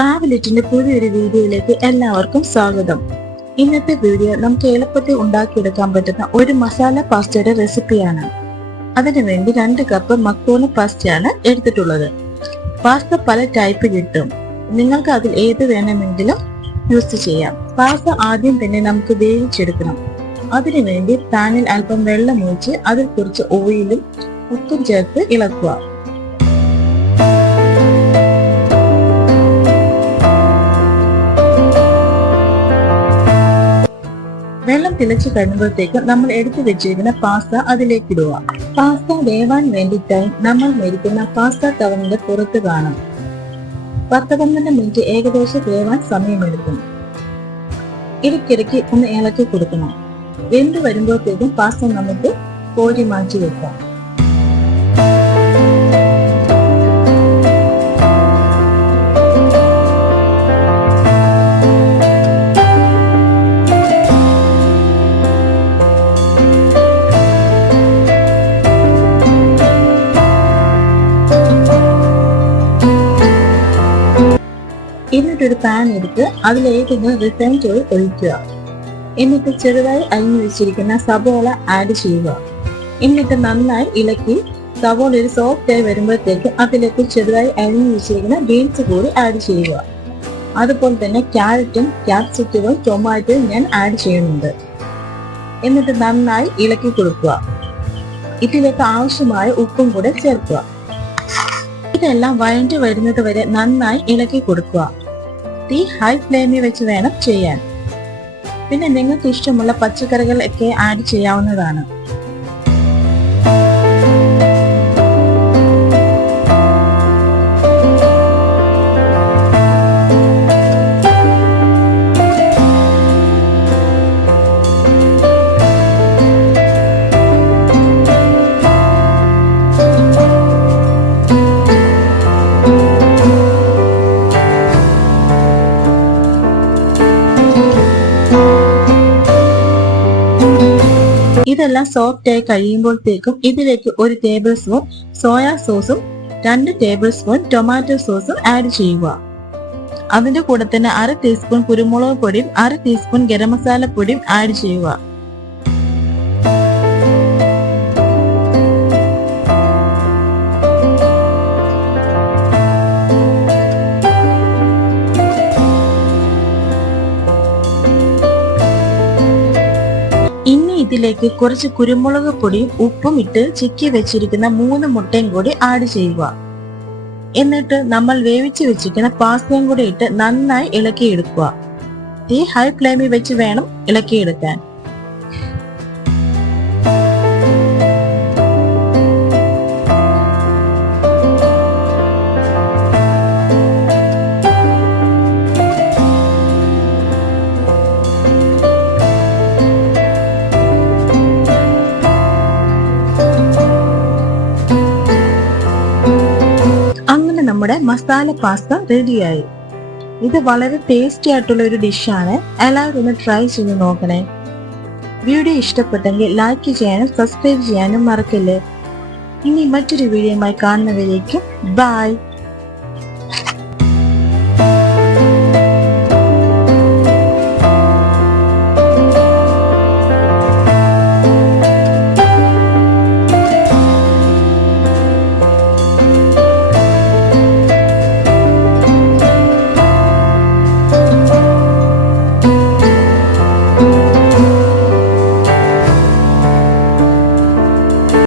ആർട്ടിന്റെ പുതിയൊരു വീഡിയോയിലേക്ക് എല്ലാവർക്കും സ്വാഗതം. ഇന്നത്തെ വീഡിയോ നമുക്ക് എളുപ്പത്തിൽ ഉണ്ടാക്കിയെടുക്കാൻ പറ്റുന്ന ഒരു മസാല പാസ്റ്റയുടെ റെസിപ്പിയാണ്. അതിനുവേണ്ടി രണ്ട് കപ്പ് മക്കോണ പാസ്റ്റയാണ് എടുത്തിട്ടുള്ളത്. പാസ്ത പല ടൈപ്പ് കിട്ടും. നിങ്ങൾക്ക് അതിൽ ഏത് വേണമെങ്കിലും യൂസ് ചെയ്യാം. പാസ്ത ആദ്യം തന്നെ നമുക്ക് വേവിച്ചെടുക്കണം. അതിനുവേണ്ടി പാനിൽ അല്പം വെള്ളം ഒഴിച്ച് അതിൽ കുറച്ച് ഓയിലും ഉപ്പും ചേർത്ത് ഇളക്കുക. തിളച്ചു കഴിയുമ്പോഴത്തേക്ക് നമ്മൾ എടുത്തു വെച്ചിരിക്കുന്ന പാസ്ത അതിലേക്ക് ഇടുക. പാസ്ത വേവാൻ വേണ്ടിയിട്ടായി നമ്മൾ മേടിക്കുന്ന പാസ്ത ടവറിന്റെ പുറത്ത് കാണും. പത്ത് പന്ത്രണ്ട് മിനിറ്റ് ഏകദേശം വേവാൻ സമയമെടുക്കും. ഇടയ്ക്കിടയ്ക്ക് ഒന്ന് ഇളക്കി കൊടുക്കണം. വെന്ത് വരുമ്പോഴത്തേക്കും പാസ്ത നമുക്ക് കോരി മാറ്റി വെക്കാം. എന്നിട്ടൊരു പാൻ എടുത്ത് അതിലേക്കൊന്ന് റിഫൈൻ ഓയിൽ ഒഴിക്കുക. എന്നിട്ട് ചെറുതായി അരിഞ്ഞു വെച്ചിരിക്കുന്ന സബോള ആഡ് ചെയ്യുക. എന്നിട്ട് നന്നായി ഇളക്കി സവോള ഒരു സോഫ്റ്റ് ആയി വരുമ്പോഴത്തേക്ക് അതിലേക്ക് ചെറുതായി അരിഞ്ഞു വെച്ചിരിക്കുന്ന ബീൻസ് കൂടി ആഡ് ചെയ്യുക. അതുപോലെ തന്നെ ക്യാരറ്റും ക്യാപ്സിക്കവും ടൊമാറ്റോയും ഞാൻ ആഡ് ചെയ്യുന്നുണ്ട്. എന്നിട്ട് നന്നായി ഇളക്കി കൊടുക്കുക. ഇതിലേക്ക് ആവശ്യമായ ഉപ്പും കൂടെ ചേർക്കുക. ഇതെല്ലാം വഴണ്ടി വരുന്നത് വരെ നന്നായി ഇളക്കി കൊടുക്കുക. തീ ഹൈ ഫ്ലെയിമിൽ വെച്ച് വേണം ചെയ്യാൻ. പിന്നെ നിങ്ങൾക്ക് ഇഷ്ടമുള്ള പച്ചക്കറികൾ ഒക്കെ ആഡ് ചെയ്യാവുന്നതാണ്. ഇതെല്ലാം സോഫ്റ്റ് ആയി കഴിയുമ്പോഴത്തേക്കും ഇതിലേക്ക് ഒരു ടേബിൾ സ്പൂൺ സോയാ സോസും രണ്ട് ടേബിൾ സ്പൂൺ ടൊമാറ്റോ സോസും ആഡ് ചെയ്യുക. അതിന്റെ കൂടെ തന്നെ അര ടീസ്പൂൺ കുരുമുളക് പൊടിയും അര ടീസ്പൂൺ ഗരം മസാല പൊടിയും ആഡ് ചെയ്യുക. ഇതിലേക്ക് കുറച്ച് കുരുമുളക് പൊടിയും ഉപ്പും ഇട്ട് ചിക്കി വെച്ചിരിക്കുന്ന മൂന്ന് മുട്ടയും കൂടി ആഡ് ചെയ്യുക. എന്നിട്ട് നമ്മൾ വേവിച്ച് വെച്ചിരിക്കുന്ന പാസ്തയും കൂടി ഇട്ട് നന്നായി ഇളക്കിയെടുക്കുക. തീ ഹൈ ഫ്ലെയിമിൽ വെച്ച് വേണം ഇളക്കിയെടുക്കാൻ. നമ്മുടെ മസാല പാസ്ത റെഡിയായി. ഇത് വളരെ ടേസ്റ്റി ആയിട്ടുള്ള ഒരു ഡിഷാണ് എല്ലാവരും ഒന്ന് ട്രൈ ചെയ്ത് നോക്കണേ. വീഡിയോ ഇഷ്ടപ്പെട്ടെങ്കിൽ ലൈക്ക് ചെയ്യാനും സബ്സ്ക്രൈബ് ചെയ്യാനും മറക്കല്ലേ. ഇനി മറ്റൊരു വീഡിയോയുമായി കാണുന്നവരേക്കും ബൈ